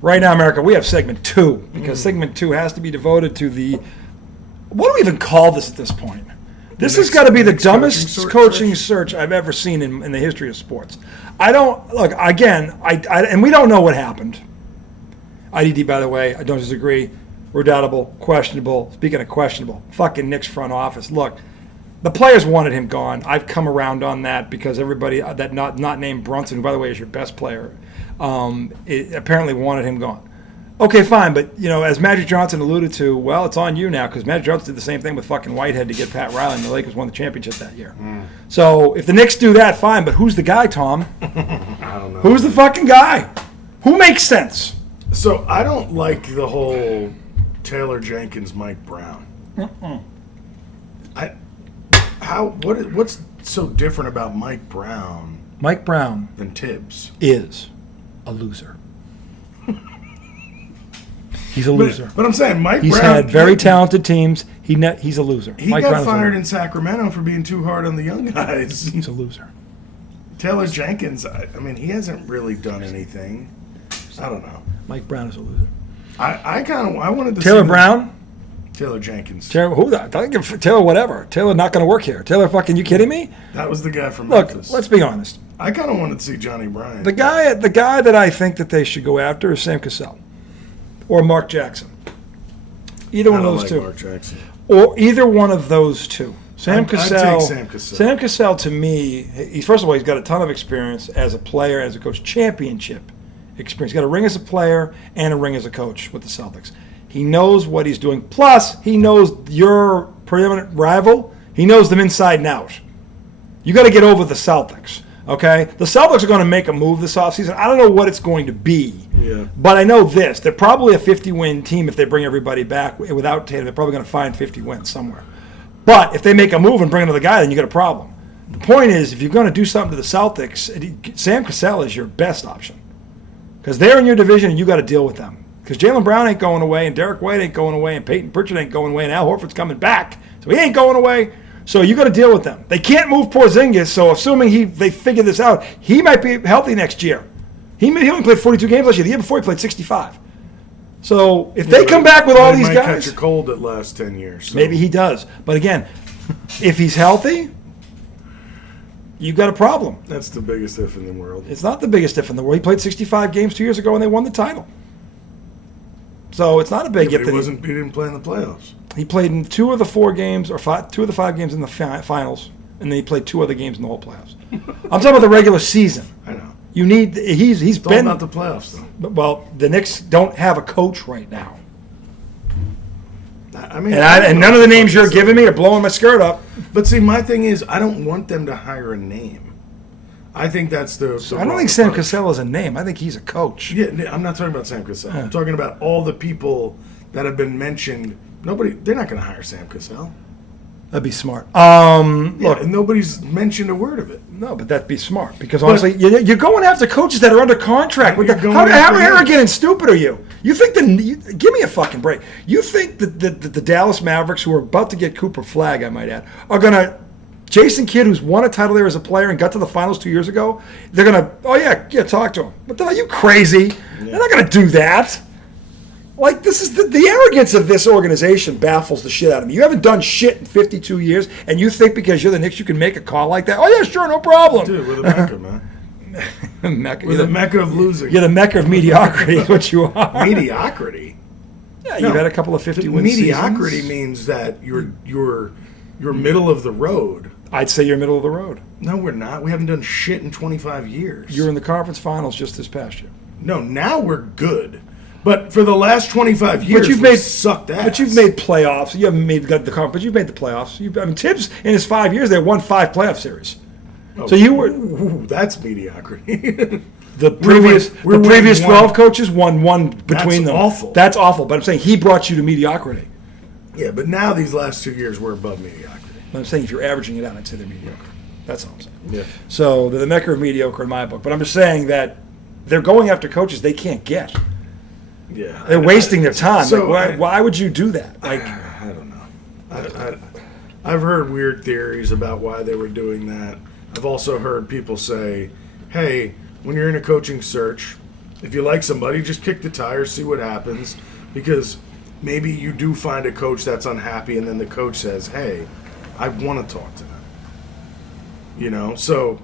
Right now, America, we have segment 2 because segment 2 has to be devoted to the. What do we even call this at this point? This has got to be the dumbest coaching search I've ever seen in the history of sports. I don't look again. And we don't know what happened. IDD, by the way, I don't disagree. Redoubtable, questionable. Speaking of questionable, fucking Knicks front office. Look, the players wanted him gone. I've come around on that because everybody that not named Brunson, who by the way is your best player, apparently wanted him gone. Okay, fine, but as Magic Johnson alluded to, well, it's on you now because Magic Johnson did the same thing with fucking Whitehead to get Pat Riley, and the Lakers won the championship that year. So if the Knicks do that, fine, but who's the guy, Tom? I don't know. Who's the fucking guy? Who makes sense? So I don't like the whole Taylor Jenkins, Mike Brown. What's so different about Mike Brown? Mike Brown than Tibbs is a loser. He's a loser. But I'm saying He's had very talented teams. He's a loser. He got fired in Sacramento for being too hard on the young guys. He's a loser. Taylor Jenkins, I mean, he hasn't really done anything. I don't know. Mike Brown is a loser. I wanted to Taylor Brown? Taylor Jenkins. Taylor whatever. Taylor not going to work here. Taylor fucking, you kidding me? That was the guy from Memphis. Look, let's be honest. I kind of wanted to see Johnny Bryant. The guy that I think that they should go after is Sam Cassell or Mark Jackson. Either one of those two. Mark Jackson. Or either one of those two. Sam Cassell. I'd take Sam Cassell. Sam Cassell, to me, first of all, he's got a ton of experience as a player, as a coach, championship experience. He's got a ring as a player and a ring as a coach with the Celtics. He knows what he's doing. Plus, he knows your preeminent rival. He knows them inside and out. You got to get over the Celtics, okay? The Celtics are going to make a move this offseason. I don't know what it's going to be. Yeah. But I know this. They're probably a 50-win team if they bring everybody back. Without Tatum, they're probably going to find 50 wins somewhere. But if they make a move and bring another guy, then you got a problem. The point is, if you're going to do something to the Celtics, Sam Cassell is your best option. Because they're in your division and you got to deal with them. Because Jaylen Brown ain't going away, and Derek White ain't going away, and Peyton Pritchard ain't going away, and Al Horford's coming back, so he ain't going away. So you got to deal with them. They can't move Porzingis, so assuming they figure this out, he might be healthy next year. He only played 42 games last year. The year before he played 65. So if they come back with all these guys, he might catch a cold that lasts 10 years. So. Maybe he does. But again, if he's healthy, you got a problem. That's the biggest if in the world. It's not the biggest if in the world. He played 65 games 2 years ago, and they won the title. So it's not a big if. He didn't play in the playoffs. He played in 2 of the 4 games, or 2 of the 5 games in the finals, and then he played 2 other games in the whole playoffs. I'm talking about the regular season. I know. You need. He's been. All about the playoffs, though. Well, the Knicks don't have a coach right now. I mean, and none of the names you're giving me are blowing my skirt up. But see, my thing is, I don't want them to hire a name. I think that's the I don't think Sam Cassell is a name. I think he's a coach. Yeah, I'm not talking about Sam Cassell. I'm talking about all the people that have been mentioned. They're not going to hire Sam Cassell. That'd be smart. Look, nobody's mentioned a word of it. No, but that'd be smart because honestly, you're going after coaches that are under contract. How arrogant and stupid are you? You think give me a fucking break. You think that the Dallas Mavericks, who are about to get Cooper Flagg, I might add, are going to Jason Kidd, who's won a title there as a player and got to the finals 2 years ago, they're going to, talk to him. But are you crazy? Yeah. They're not going to do that. Like, this is the arrogance of this organization baffles the shit out of me. You haven't done shit in 52 years, and you think because you're the Knicks you can make a call like that? Oh, yeah, sure, no problem. Dude, we're the Mecca, man. We're the Mecca of losing. You're the Mecca of mediocrity is what you are. Mediocrity? Yeah, you've had a couple of 50-win seasons. Mediocrity means that you're middle of the road. I'd say you're middle of the road. No, we're not. We haven't done shit in 25 years. You're in the conference finals just this past year. No, now we're good. But for the last 25 years, we've sucked ass. But you've made playoffs. You haven't made the conference, but you've made the playoffs. Tibbs, in his 5 years, they won 5 playoff series. Oh, so you were... that's mediocrity. The previous 12 coaches won one between them. That's awful. That's awful. But I'm saying he brought you to mediocrity. Yeah, but now these last 2 years, we're above mediocrity. But I'm saying if you're averaging it out, I'd say they're mediocre. That's all I'm saying. Yeah. So they're the Mecca of mediocre in my book. But I'm just saying that they're going after coaches they can't get. Yeah. They're wasting their time. So why would you do that? I don't know. I've heard weird theories about why they were doing that. I've also heard people say, hey, when you're in a coaching search, If you like somebody, just kick the tires, see what happens. Because maybe you do find a coach that's unhappy, and then the coach says, "Hey, I want to talk to them." You know, so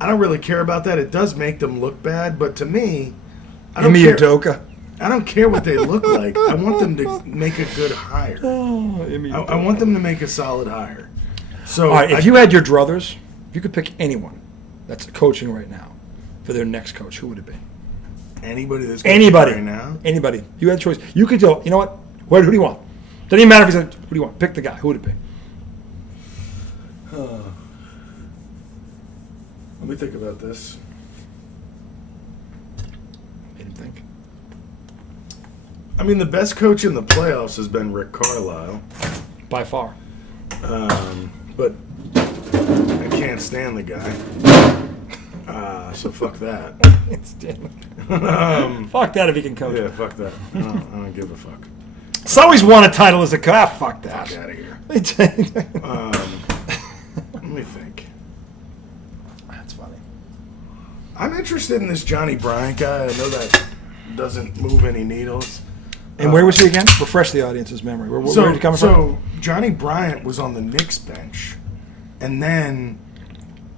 I don't really care about that. It does make them look bad, but to me, I don't care. Udoka. I don't care what they look like. I want them to make a good hire. I want them to make a solid hire. So, all right, if you had your druthers, if you could pick anyone that's coaching right now for their next coach, who would it be? Anybody that's coaching right now? Anybody. You had a choice. You could go, you know what? Who do you want? Doesn't even matter if he's like, who do you want? Pick the guy. Who would it be? Let me think about this. Made him think. I mean, the best coach in the playoffs has been Rick Carlisle. By far. But I can't stand the guy. So fuck that. Fuck that if he can coach. Yeah, fuck that. I don't give a fuck. Somebody's won a title as a coach. Fuck that. Fuck out of here. Let me think. That's funny. I'm interested in this Johnny Bryant guy. I know that doesn't move any needles. And where was he again? Refresh the audience's memory. Where did he come from? So Johnny Bryant was on the Knicks bench, and then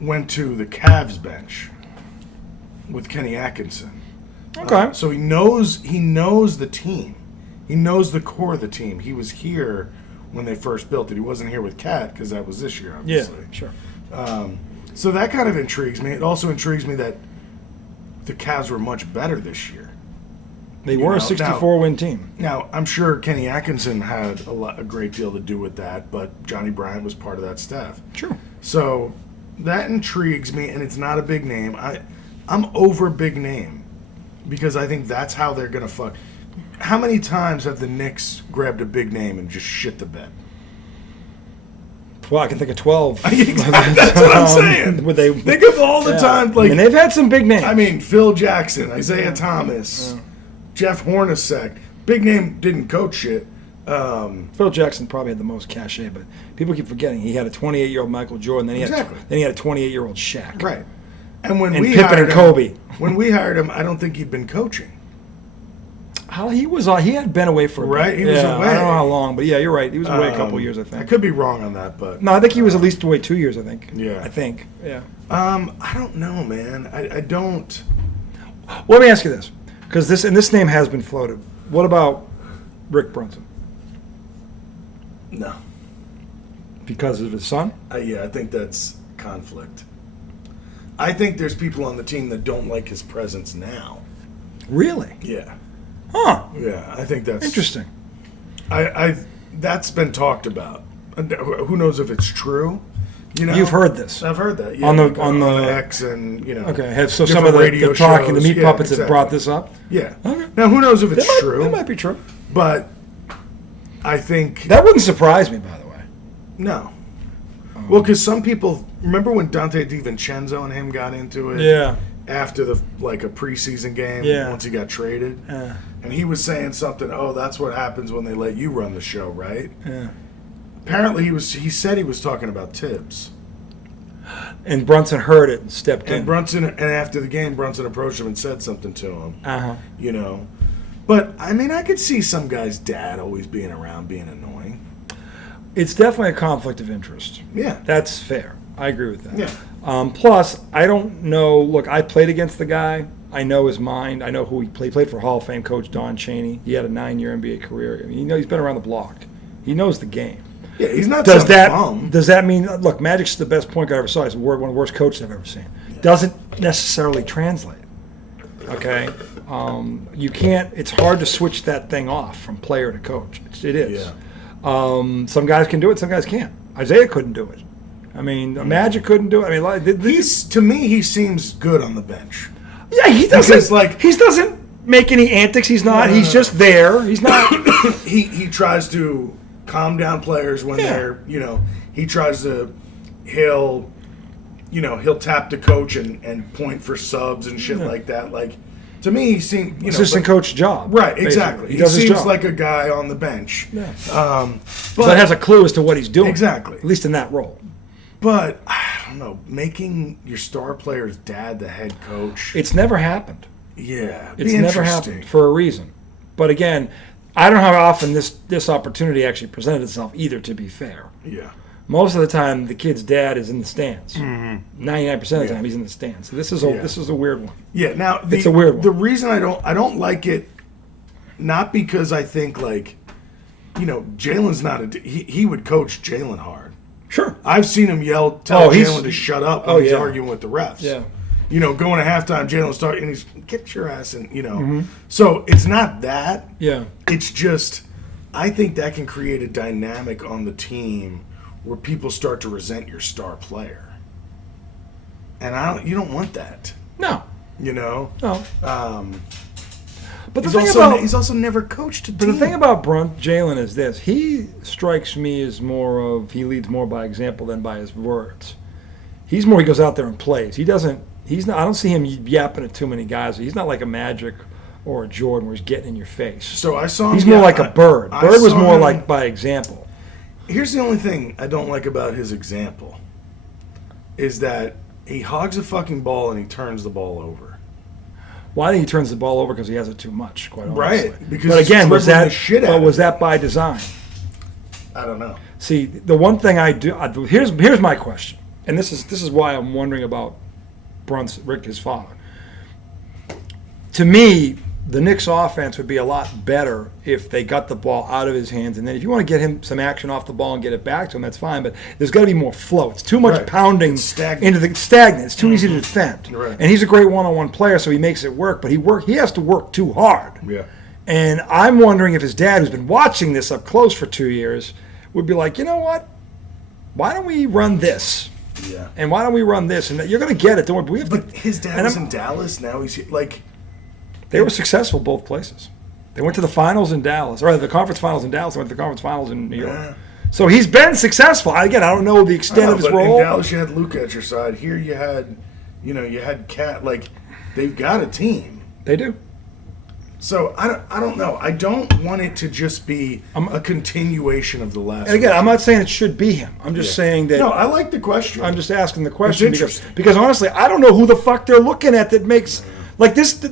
went to the Cavs bench with Kenny Atkinson. Okay. So he knows the team. He knows the core of the team. He was here when they first built it. He wasn't here with Cat because that was this year, obviously. Yeah, sure. So that kind of intrigues me. It also intrigues me that the Cavs were much better this year. They were a 64-win team. Now, I'm sure Kenny Atkinson had a great deal to do with that, but Johnny Bryant was part of that staff. Sure. So that intrigues me, and it's not a big name. I'm over big name because I think that's how they're going to fuck. How many times have the Knicks grabbed a big name and just shit the bed? Well, I can think of 12. That's what I'm saying. Think of all the time. Like, and they've had some big names. I mean, Phil Jackson, Isaiah Thomas, Jeff Hornacek. Big name didn't coach shit. Phil Jackson probably had the most cachet, but people keep forgetting he had a 28-year-old Michael Jordan, then he had a 28-year-old Shaq. Right. And when and we Pippen hired and Kobe. When we hired him, I don't think he'd been coaching. He had been away for a bit. He was away. I don't know how long, but yeah, you're right. He was away a couple years, I think. I could be wrong on that, but no, I think he was at least away 2 years. I think. Yeah. I think. Yeah. I don't know, man. I don't. Well, let me ask you this, because this name has been floated. What about Rick Brunson? No. Because of his son? Yeah, I think that's conflict. I think there's people on the team that don't like his presence now. Really? Yeah. Huh. Yeah, I think that's interesting. That's been talked about. Who knows if it's true? You know, you've heard this. I've heard that. Yeah, on the X and Okay. So some of the talking, the meat puppets have brought this up. Yeah. Okay. Now who knows if it's true? It might be true. But I think that wouldn't surprise me. By the way. No. Well, because some people remember when Dante DiVincenzo and him got into it. Yeah. After a preseason game. Yeah. Once he got traded. Yeah. And he was saying something. Oh, that's what happens when they let you run the show, right? Yeah. Apparently, he said he was talking about Tibbs. And Brunson heard it and stepped in. And after the game, Brunson approached him and said something to him. Uh-huh. You know. But, I mean, I could see some guy's dad always being around being annoying. It's definitely a conflict of interest. Yeah. That's fair. I agree with that. Yeah. Plus, I don't know. Look, I played against the guy. I know his mind. I know who he played. He played for Hall of Fame coach Don Chaney. He had a 9-year NBA career. I mean, he's been around the block. He knows the game. Yeah, he's not does bum. that mean, look, Magic's the best point guard I ever saw. He's one of the worst coaches I've ever seen. Yeah. Doesn't necessarily translate. Okay? You can't, it's hard to switch that thing off from player to coach. It is. Yeah. Some guys can do it, some guys can't. Isaiah couldn't do it. I mean, Magic couldn't do it. I mean, to me, he seems good on the bench. Yeah, he doesn't. He doesn't make any antics. He's not. He's just there. He's not. he tries to calm down players when they're. He tries to. He'll tap the coach and point for subs and shit like that. Like, to me, he seems assistant coach job. Right, exactly. He seems like a guy on the bench. Yeah. But that has a clue as to what he's doing. Exactly. At least in that role. But I don't know, making your star player's dad the head coach. It's never happened. Yeah, It's never happened for a reason. But again, I don't know how often this opportunity actually presented itself either, to be fair. Yeah. Most of the time, the kid's dad is in the stands. 99% of the time, he's in the stands. So this is a weird one. Yeah. Now, it's a weird one. The reason I don't like it, not because I think like, Jalen's not he would coach Jalen hard. Sure. I've seen him tell Jalen to shut up when he's arguing with the refs. Yeah. Going to halftime, Jalen start and he's get your ass in. So it's not that. Yeah. It's just, I think that can create a dynamic on the team where people start to resent your star player, and you don't want that. No. No. But he's also never coached a team. But the thing about Jalen is this: he strikes me as he leads more by example than by his words. He goes out there and plays. He doesn't. He's not. I don't see him yapping at too many guys. He's not like a Magic or a Jordan where he's getting in your face. So I saw him. He's more like a Bird. Bird was more like by example. Here's the only thing I don't like about his example is that he hogs a fucking ball and he turns the ball over. Well, I think he turns the ball over because he has it too much, quite honestly. Right. Because but again, was that by design? I don't know. See, the one thing I do here's my question, and this is why I'm wondering about Brunson, Rick, his father. To me, the Knicks offense would be a lot better if they got the ball out of his hands. And then if you want to get him some action off the ball and get it back to him, that's fine. But there's got to be more flow. It's too much pounding into the stagnant. It's too easy to defend. Right. And he's a great one-on-one player, so he makes it work. But he has to work too hard. Yeah. And I'm wondering if his dad, who's been watching this up close for 2 years, would be like, you know what? Why don't we run this? Yeah. And why don't we run this? And you're going to get it. Don't worry. But his dad was in Dallas. Now he's like... They were successful both places. They went to the finals in Dallas, or the conference finals in Dallas. They went to the conference finals in New York. Yeah. So he's been successful. Again, I don't know the extent of his role. In Dallas, you had Luka at your side. Here, you had Cat. Like, they've got a team. They do. So I don't know. I don't want it to just be a continuation of the last. And again, I'm not saying it should be him. I'm just saying that. No, I like the question. I'm just asking the question because honestly, I don't know who the fuck they're looking at that makes. Like this, to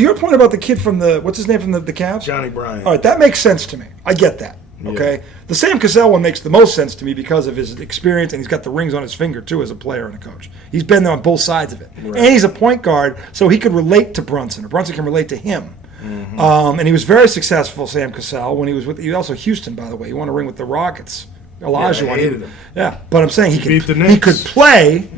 your point about the kid from what's his name from the Cavs? Johnny Bryant. All right, that makes sense to me. I get that. Okay? Yeah. The Sam-Cassell one makes the most sense to me because of his experience, and he's got the rings on his finger, too, as a player and a coach. He's been there on both sides of it. Right. And he's a point guard, so he could relate to Brunson, or Brunson can relate to him. Mm-hmm. And he was very successful, Sam-Cassell, when he was he was also Houston, by the way. He won a ring with the Rockets. Elijah I hated him. Yeah, but I'm saying he could play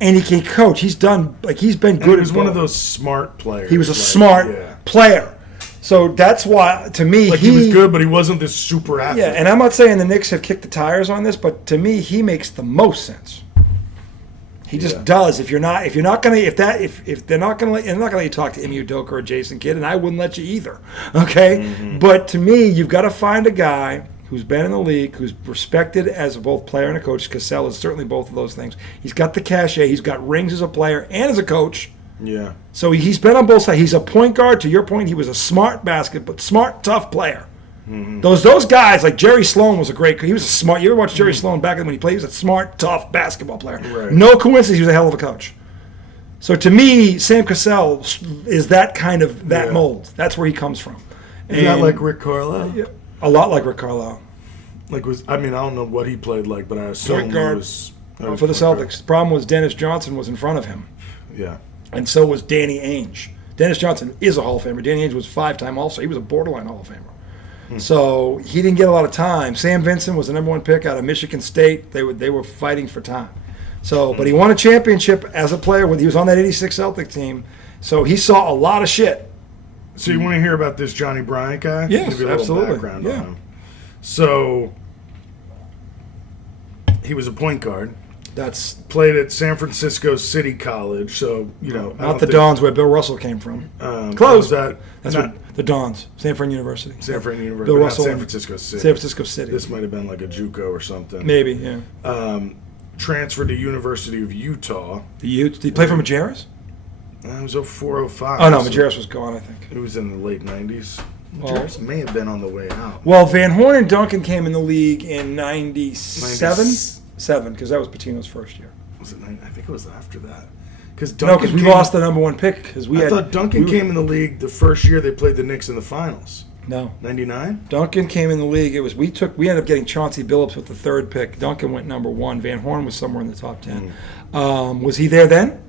and he can coach. He's been good. He was one of those smart players. He was a smart player. So that's why, to me, he was good, but he wasn't this super athlete. Yeah, and I'm not saying the Knicks have kicked the tires on this, but to me, he makes the most sense. He just does. If they're not gonna let you talk to Ime Udoka or Jason Kidd, and I wouldn't let you either. Okay, but to me, you've got to find a guy who's been in the league, who's respected as both player and a coach. Cassell is certainly both of those things. He's got the cachet. He's got rings as a player and as a coach. Yeah. So he's been on both sides. He's a point guard. To your point, he was a smart tough player. Mm-hmm. Those guys, like Jerry Sloan was a great. He was a smart. You ever watch Jerry Sloan back when he played? He was a smart, tough basketball player. Right. No coincidence, he was a hell of a coach. So to me, Sam Cassell is that kind of mold. That's where he comes from. Is that like Rick Carlisle? Yeah. A lot like Rick Carlisle. I don't know what he played like, but I assume he was for the Celtics. The problem was Dennis Johnson was in front of him. Yeah. And so was Danny Ainge. Dennis Johnson is a Hall of Famer. Danny Ainge was 5-time All-Star. He was a borderline Hall of Famer. So he didn't get a lot of time. Sam Vincent was the number 1 pick out of Michigan State. They were fighting for time. So, but he won a championship as a player when he was on that '86 Celtic team. So he saw a lot of shit. So you want to hear about this Johnny Bryant guy? Yes, absolutely. Background on him. So he was a point guard. That's played at San Francisco City College. So not the Dons where Bill Russell came from. Close. That's the Dons. San Fran University. San Fran University. Bill Russell. San Francisco City. San Francisco City. This might have been like a JUCO or something. Maybe, yeah. Transferred to University of Utah. Did he play for Majerus? It was 04, 05. Oh, no, Majerus was gone, I think. It was in the late 90s. Majerus may have been on the way out. Well, Van Horn and Duncan came in the league in 97? 7, because that was Patino's first year. Was it? I think it was after that. Because No, because we lost the number one pick. Because I thought Duncan came in the league the first year they played the Knicks in the finals. No. 99? Duncan came in the league. We ended up getting Chauncey Billups with the third pick. Duncan went number 1. Van Horn was somewhere in the top 10. Was he there then?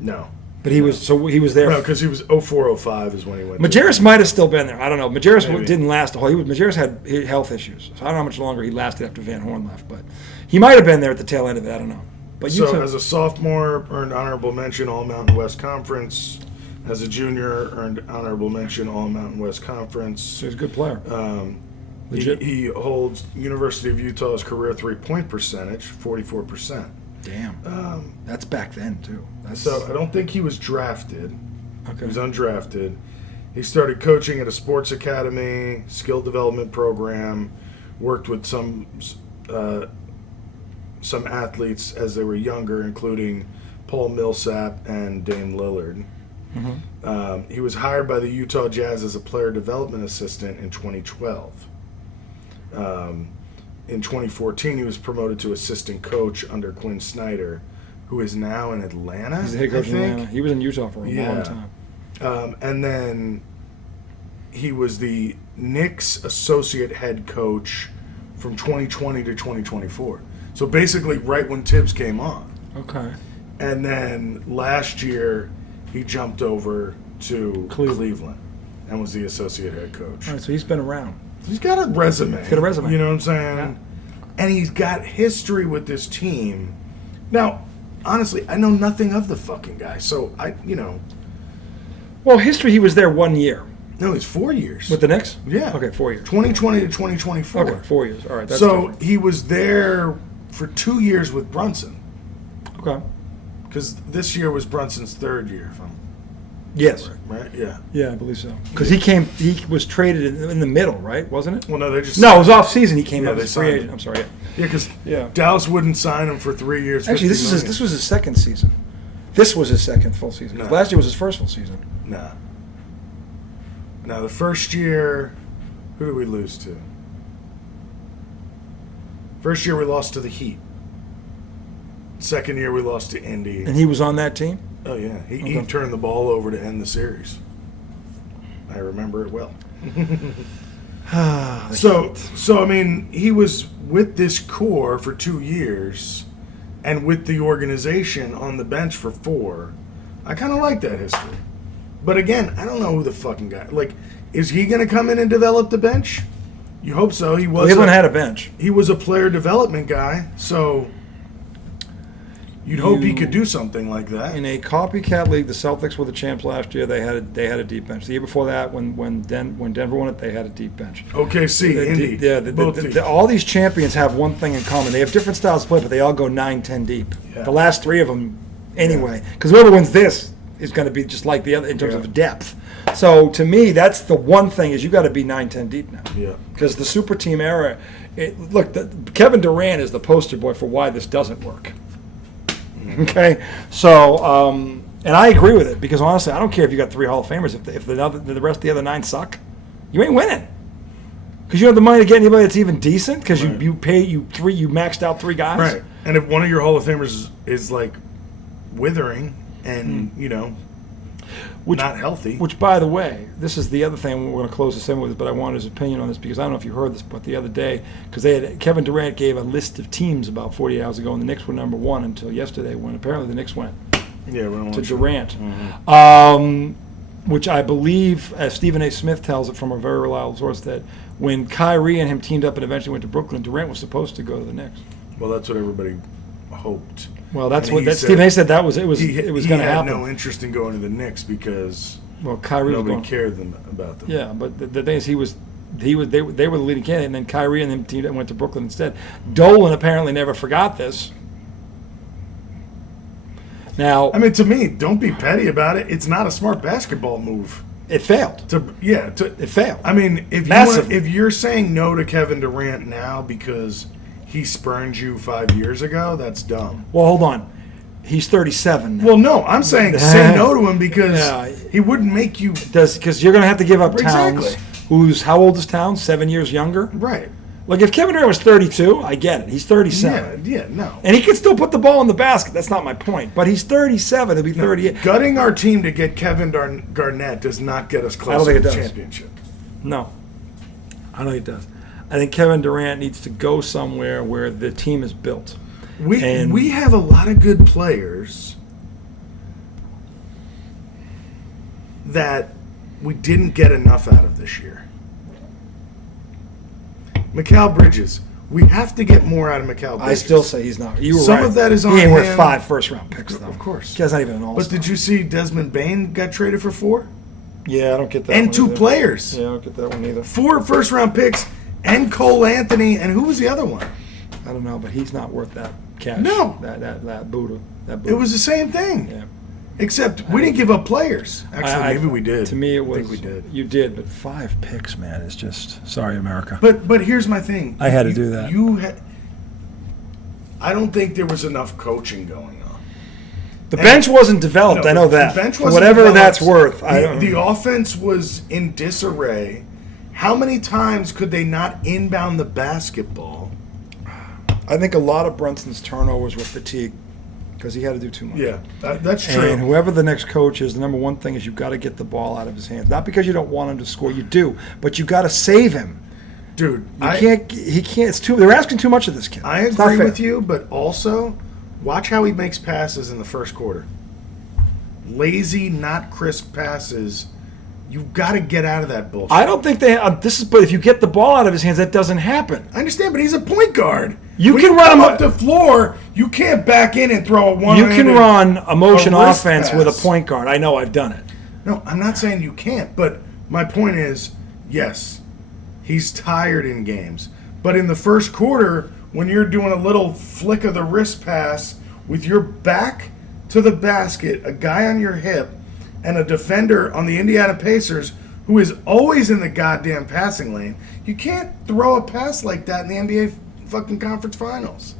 No. But he was there. No, because he was 04-05 is when he went. Majerus might have still been there. I don't know. Majerus didn't last the whole. Majerus had health issues, so I don't know how much longer he lasted after Van Horn left. But he might have been there at the tail end of it. I don't know. But as a sophomore, earned honorable mention All Mountain West Conference. As a junior, earned honorable mention All Mountain West Conference. So he's a good player. He holds University of Utah's career 3-point percentage, 44%. Damn. That's back then too. So I don't think he was drafted. Okay. He was undrafted. He started coaching at a sports academy, skill development program, worked with some athletes as they were younger, including Paul Millsap and Dame Lillard. Mm-hmm. He was hired by the Utah Jazz as a player development assistant in 2012. In 2014, he was promoted to assistant coach under Quinn Snyder, who is now in Atlanta. He's the head coach in Atlanta. He was in Utah for a long time. And then he was the Knicks associate head coach from 2020 to 2024. So basically right when Tibbs came on. Okay. And then last year, he jumped over to Cleveland and was the associate head coach. All right, so he's been around. He's got a resume. He's got a resume. You know what I'm saying? Yeah. And he's got history with this team. Now, honestly, I know nothing of the fucking guy. So, Well, history, he was there 1 year. No, it's 4 years. With the Knicks? Yeah. Okay, 4 years. 2020 to 2024. Okay, 4 years. All right, that's so different. he was there for 2 years with Brunson. Okay. Because this year was Brunson's third year, if I'm Yes. right? Yeah. Yeah, I believe so. Because he was traded in the middle, right? Wasn't it? Well, no, they just... No, it was off season. He came up they as a free signed agent. him. I'm sorry. Yeah, because Dallas wouldn't sign him for 3 years. Actually, $50 million. this was his second season. This was his second full season. No. Last year was his first full season. Nah. Now, the first year, who did we lose to? First year, we lost to the Heat. Second year, we lost to Indy. And he was on that team? Oh, yeah. He turned the ball over to end the series. I remember it well. So, I mean, he was with this core for 2 years and with the organization on the bench for 4. I kind of like that history. But again, I don't know who the fucking guy... Like, is he going to come in and develop the bench? You hope so. Cleveland had a bench. He was a player development guy, so you'd hope he could do something like that. In a copycat league, the Celtics were the champs last year. They had a deep bench. The year before that, when Denver won it, they had a deep bench. OKC, Indy. All these champions have one thing in common. They have different styles of play, but they all go 9-10 deep. Yeah. The last 3 of them, anyway. Because whoever wins this is going to be just like the other in terms of depth. So to me, that's the one thing is you got to be 9-10 deep now. Yeah. Because the super team era, Kevin Durant is the poster boy for why this doesn't work. Okay, so and I agree with it because honestly, I don't care if you got 3 Hall of Famers if the rest of the other 9 suck, you ain't winning because you don't have the money to get anybody that's even decent because you maxed out 3 guys. Right, and if one of your Hall of Famers is like withering and not healthy. Which, by the way, this is the other thing we're going to close the segment with, but I wanted his opinion on this because I don't know if you heard this, but the other day, because Kevin Durant gave a list of teams about 48 hours ago, and the Knicks were number 1 until yesterday when apparently the Knicks went to Durant. Which I believe, as Stephen A. Smith tells it from a very reliable source, that when Kyrie and him teamed up and eventually went to Brooklyn, Durant was supposed to go to the Knicks. Well, that's what everybody hoped. Well, that's what Stephen A. said. It was going to happen. He had no interest in going to the Knicks because Kyrie nobody cared about them. Yeah, but the thing is, they were the leading candidate, and then Kyrie and them teamed up and went to Brooklyn instead. Dolan apparently never forgot this. Now, I mean, to me, don't be petty about it. It's not a smart basketball move. It failed. It failed. I mean, if you're saying no to Kevin Durant now because he spurned you 5 years ago, that's dumb. Well, hold on. He's 37 now. Well, no, I'm saying say no to him because he wouldn't make you... Because you're going to have to give up Towns, Exactly. who's, how old is Towns? 7 years younger? Right. Like, if Kevin Durant was 32, I get it. He's 37. No. And he can still put the ball in the basket. That's not my point. But he's 37. He'll be 38. Gutting our team to get Kevin Garnett does not get us closer to the championship. No. I don't think it does. I think Kevin Durant needs to go somewhere where the team is built. We have a lot of good players that we didn't get enough out of this year. Mikal Bridges. We have to get more out of Mikal Bridges. I still say he's not. You were Some right. of that is on He ain't him. worth 5 first-round picks, though. Of course. He's not even an all-star. But did you see Desmond Bane got traded for 4? Yeah, I don't get that And one 2 either. players. Yeah, I don't get that one either. 4 first-round picks and Cole Anthony. And who was the other one? I don't know, but he's not worth that cash. No. That Buddha. It was the same thing. Yeah. Except we didn't give up players. Actually, maybe we did. To me, it was. I think we did. You did, but 5 picks, man, is just sorry, America. But here's my thing. I had to do that. I don't think there was enough coaching going on. The bench wasn't developed. I know that. The bench For wasn't whatever developed. that's worth. The offense was in disarray. How many times could they not inbound the basketball? I think a lot of Brunson's turnovers were fatigue because he had to do too much. Yeah, that's true. And whoever the next coach is, the number one thing is you've got to get the ball out of his hands. Not because you don't want him to score, you do, but you got to save him. Dude, He can't. It's too. They're asking too much of this kid. I agree with you, but also watch how he makes passes in the first quarter. Lazy, not crisp passes. You've got to get out of that bullshit. I don't think they. But if you get the ball out of his hands, that doesn't happen. I understand, but he's a point guard. You when can you run come him up the floor. You can't back in and throw a one. You can run a motion wrist offense with a pass. point guard. I know. I've done it. No, I'm not saying you can't, but my point is, yes, he's tired in games. But in the first quarter, when you're doing a little flick of the wrist pass with your back to the basket, a guy on your hip, and a defender on the Indiana Pacers who is always in the goddamn passing lane, you can't throw a pass like that in the NBA fucking conference finals.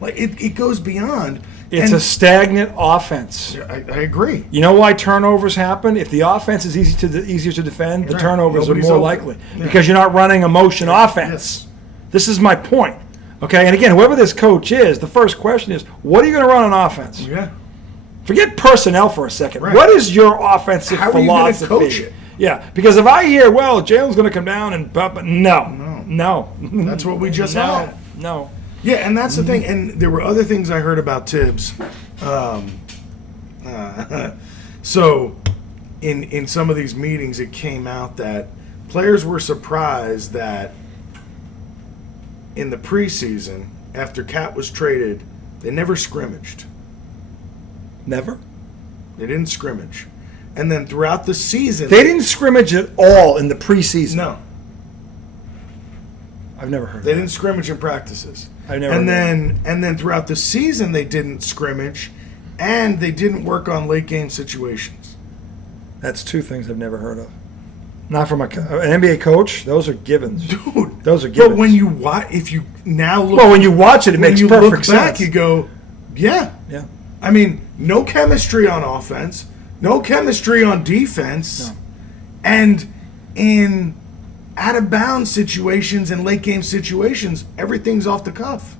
Like, it goes beyond. It's a stagnant offense. I agree. You know why turnovers happen? If the offense is easier to defend, the Right. turnovers Nobody's are more open. likely Yeah. because you're not running a motion offense. Yes. This is my point. Okay, and again, whoever this coach is, the first question is, what are you going to run on offense? Yeah. Forget personnel for a second. Right. What is your offensive How are you gonna philosophy? coach it? Yeah, because if I hear, well, Jalen's going to come down and no. That's what we just had. No. Yeah, and that's the thing. And there were other things I heard about Tibbs. So, in some of these meetings, it came out that players were surprised that in the preseason, after Cat was traded, they never scrimmaged. Never? They didn't scrimmage. And then throughout the season... They didn't scrimmage at all in the preseason. No. I've never heard They of that. didn't scrimmage in practices. I've never And heard then throughout the season they didn't scrimmage, and they didn't work on late game situations. That's 2 things I've never heard of. Not from an NBA coach. Those are givens. Dude, Those are givens. but when you watch, if you now look, Well, when you watch it, it when makes you perfect look back, sense. you go, yeah. Yeah. I mean, no chemistry on offense, no chemistry on defense, No. and in out of bounds situations and late game situations, everything's off the cuff.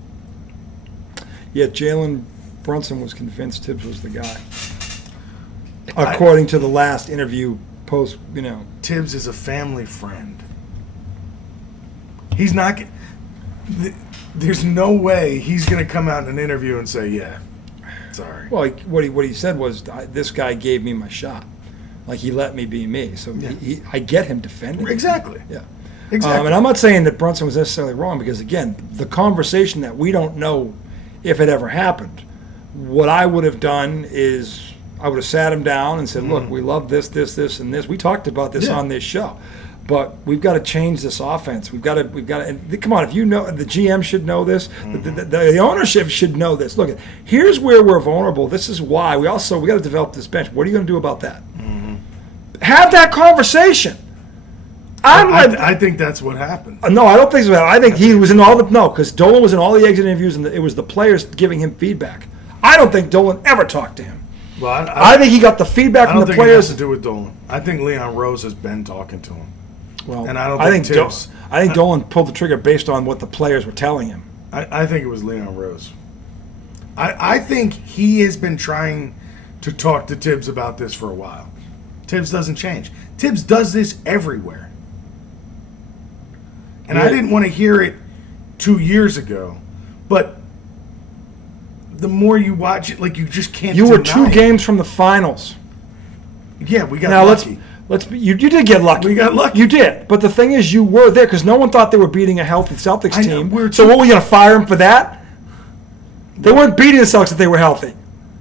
Yet Jalen Brunson was convinced Tibbs was the guy. According to the last interview post, Tibbs is a family friend. He's not. There's no way he's going to come out in an interview and say, "Yeah, sorry." Well, what he said was, this guy gave me my shot. Like, he let me be me. So Yeah. I get him defending. Exactly. Yeah. Exactly. And I'm not saying that Brunson was necessarily wrong because, again, the conversation that we don't know if it ever happened, what I would have done is I would have sat him down and said, look, we love this, and this. We talked about this on this show. But we've got to change this offense. We've got to. And come on, if you know, the GM should know this. The ownership should know this. Look, here's where we're vulnerable. This is why we got to develop this bench. What are you going to do about that? Have that conversation. I think that's what happened. No, I don't think so. I think he was in all the because Dolan was in all the exit interviews, and it was the players giving him feedback. I don't think Dolan ever talked to him. Well, I think he got the feedback I from don't the think it players. has to do with Dolan. I think Leon Rose has been talking to him. Well, And I don't think Tibbs. I think Dolan pulled the trigger based on what the players were telling him. I think it was Leon Rose. I think he has been trying to talk to Tibbs about this for a while. Tibbs doesn't change. Tibbs does this everywhere. And I didn't want to hear it 2 years ago, but the more you watch it, like, you just can't. You were 2 games from the finals. Yeah, we got lucky. You did get lucky. We got lucky. You did. But the thing is, you were there because no one thought they were beating a healthy Celtics team. So what, were you going to fire them for that? They weren't beating the Celtics if they were healthy.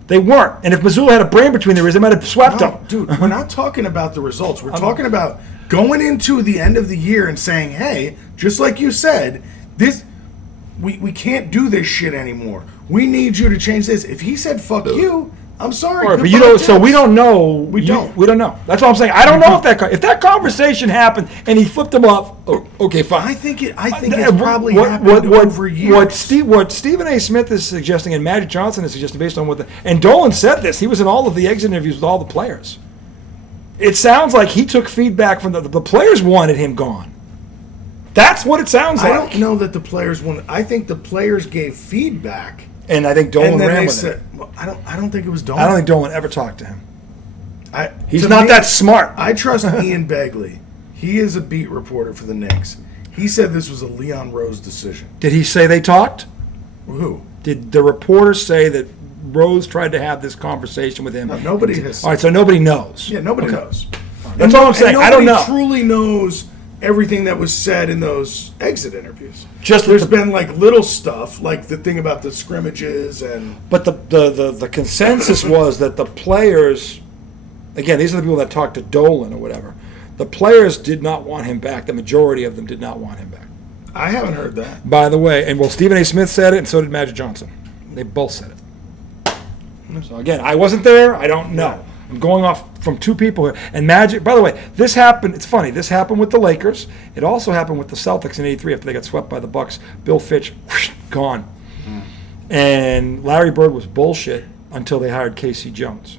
They weren't. And if Missoula had a brain between their ears, they might have swept them. Dude, we're not talking about the results. We're talking about going into the end of the year and saying, hey, just like you said, we can't do this shit anymore. We need you to change this. If he said, fuck you, I'm sorry. Right, but so we don't know. We don't know. That's all I'm saying. I don't know if that conversation happened and he flipped them off. Oh, okay, fine. I think it's probably happened over years. What Stephen A. Smith is suggesting and Magic Johnson is suggesting based on and Dolan said this. He was in all of the exit interviews with all the players. It sounds like he took feedback from the players wanted him gone. That's what it sounds like. I don't know that the players wanted. I think the players gave feedback. And I think Dolan ran with it. Well, I don't think it was Dolan. I don't think Dolan ever talked to him. He's to not me, that smart. I trust Ian Begley. He is a beat reporter for the Knicks. He said this was a Leon Rose decision. Did he say they talked? Who? Did the reporters say that Rose tried to have this conversation with him? No, nobody has. All right, so nobody knows. Yeah, nobody knows. That's all I'm saying. I don't know. Nobody truly knows everything that was said in those exit interviews. Just there's been like little stuff, like the thing about the scrimmages and. But the consensus was that the players, again, these are the people that talked to Dolan or whatever. The players did not want him back. The majority of them did not want him back. I haven't heard that. By the way, and Stephen A. Smith said it, and so did Magic Johnson. They both said it. So again, I wasn't there. I don't know. Yeah. I'm going off from 2 people here. And Magic, by the way, this happened. It's funny. This happened with the Lakers. It also happened with the Celtics in '83 after they got swept by the Bucks. Bill Fitch, whoosh, gone. And Larry Bird was bullshit until they hired Casey Jones.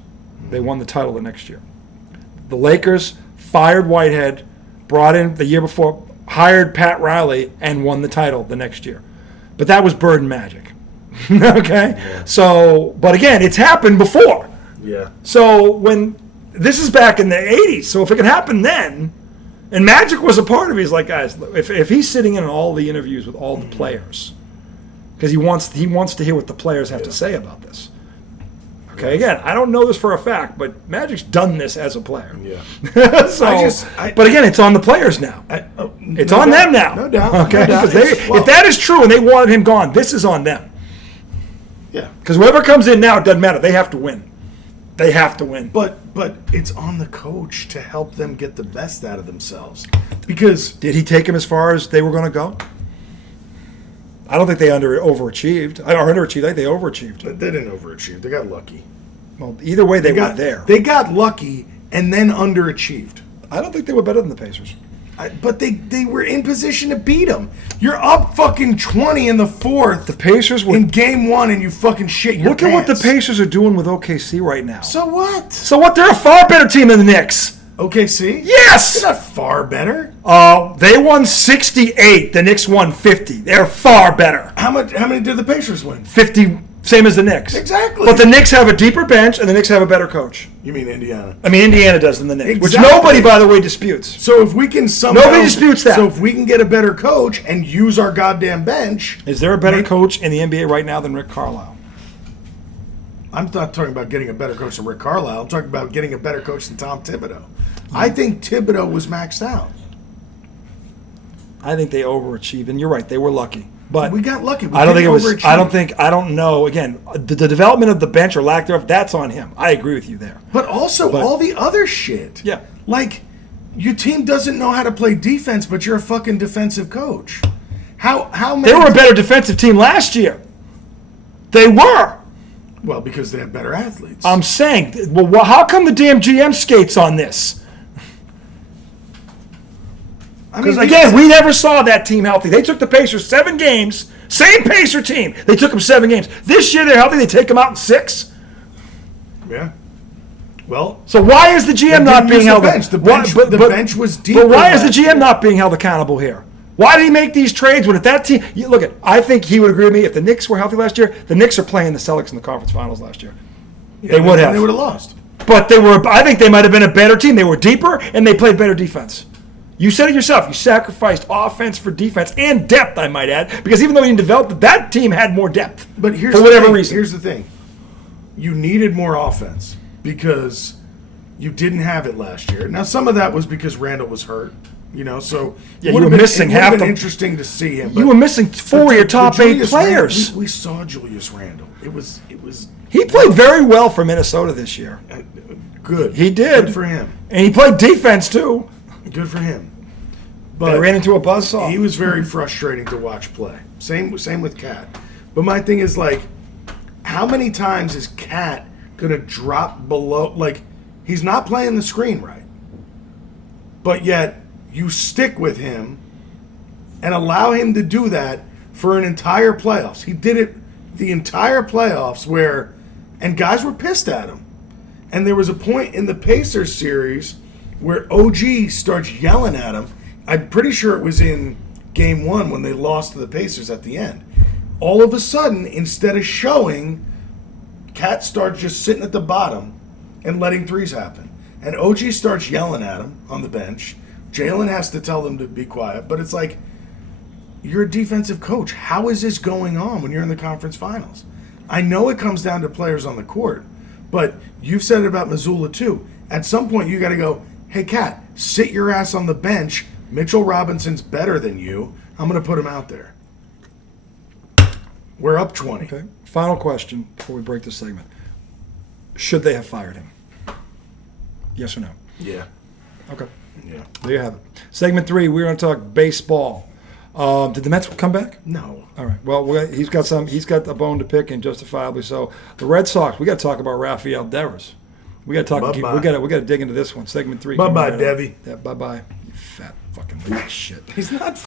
They won the title the next year. The Lakers fired Whitehead, brought in the year before, hired Pat Riley, and won the title the next year. But that was Bird and Magic. Okay? Yeah. So, but again, it's happened before. Yeah. So when this is back in the 80s, so if it can happen then, and Magic was a part of it, he's like, guys, if he's sitting in all the interviews with all the players, because he wants to hear what the players have to say about this. Okay, again, I don't know this for a fact, but Magic's done this as a player. Yeah. But again, it's on the players now. It's on them now. No doubt. Okay, no doubt. If that is true and they wanted him gone, this is on them. Yeah. Because whoever comes in now, it doesn't matter. They have to win. They have to win. But it's on the coach to help them get the best out of themselves. Because did he take them as far as they were going to go? I don't think they overachieved. I think they overachieved. They didn't overachieve. They got lucky. Well, either way, they were there. They got lucky and then underachieved. I don't think they were better than the Pacers. But they were in position to beat them. You're up fucking 20 in the fourth. The Pacers were in game 1, and you fucking shit your pants. Look at what the Pacers are doing with OKC right now. So what? So what? They're a far better team than the Knicks. OKC? Yes. They're not far better. They won 68. The Knicks won 50. They're far better. How many did the Pacers win? 50. Same as the Knicks. Exactly. But the Knicks have a deeper bench, and the Knicks have a better coach. You mean Indiana? I mean, Indiana does than the Knicks, exactly. Which nobody, by the way, disputes. So if we can somehow... Nobody disputes that. So if we can get a better coach and use our goddamn bench... Is there a better coach in the NBA right now than Rick Carlisle? I'm not talking about getting a better coach than Rick Carlisle. I'm talking about getting a better coach than Tom Thibodeau. I think Thibodeau was maxed out. I think they overachieved, and you're right, they were lucky. But we got lucky. I don't know. Again, the development of the bench or lack thereof, that's on him. I agree with you there. But also all the other shit. Yeah. Like, your team doesn't know how to play defense, but you're a fucking defensive coach. How many... They were a better defensive team last year. They were. Well, because they have better athletes. I'm saying, well, how come the damn GM skates on this? Because, again, we never saw that team healthy. They took the Pacers 7 games. Same Pacer team. They took them 7 games. This year they're healthy. They take them out in 6. Yeah. Well. So why is the GM not being held? The bench was deep. But why is the GM not being held accountable here? Why did he make these trades when if that team? Look at. I think he would agree with me. If the Knicks were healthy last year, the Knicks are playing the Celtics in the conference finals last year. Yeah, they would have. They would have lost. But they were. I think they might have been a better team. They were deeper and they played better defense. You said it yourself. You sacrificed offense for defense and depth, I might add, because even though he didn't develop it, that team had more depth. But here's for whatever the thing. reason. Here's the thing. You needed more offense because you didn't have it last year. Now, some of that was because Randall was hurt, so you were missing half the. Interesting to see him. You were missing 4 of your top 8 players. We saw Julius Randle. It was. He played very well for Minnesota this year. Good. He did. Good for him. And he played defense too. Good for him. But ran into a buzzsaw. He was very frustrating to watch play. Same with Cat. But my thing is, how many times is Cat gonna drop below? He's not playing the screen right. But yet you stick with him and allow him to do that for an entire playoffs. He did it the entire playoffs and guys were pissed at him. And there was a point in the Pacers series where OG starts yelling at him. I'm pretty sure it was in game 1 when they lost to the Pacers at the end. All of a sudden, instead of showing, Cat starts just sitting at the bottom and letting threes happen. And OG starts yelling at him on the bench. Jalen has to tell them to be quiet. But it's like, you're a defensive coach. How is this going on when you're in the conference finals? I know it comes down to players on the court. But you've said it about Missoula too. At some point, you got to go, hey, Cat, sit your ass on the bench. Mitchell Robinson's better than you. I'm going to put him out there. We're up 20. Okay. Final question before we break this segment. Should they have fired him? Yes or no? Yeah. Okay. Yeah. There you have it. Segment 3, we're going to talk baseball. Did the Mets come back? No. All right. Well, he's got a bone to pick, and justifiably so. The Red Sox. We got to talk about Rafael Devers. We got to talk. Bye-bye. We got to dig into this one. Segment 3. Bye-bye, Debbie. Yeah. Bye-bye. You fat fucking shit. He's not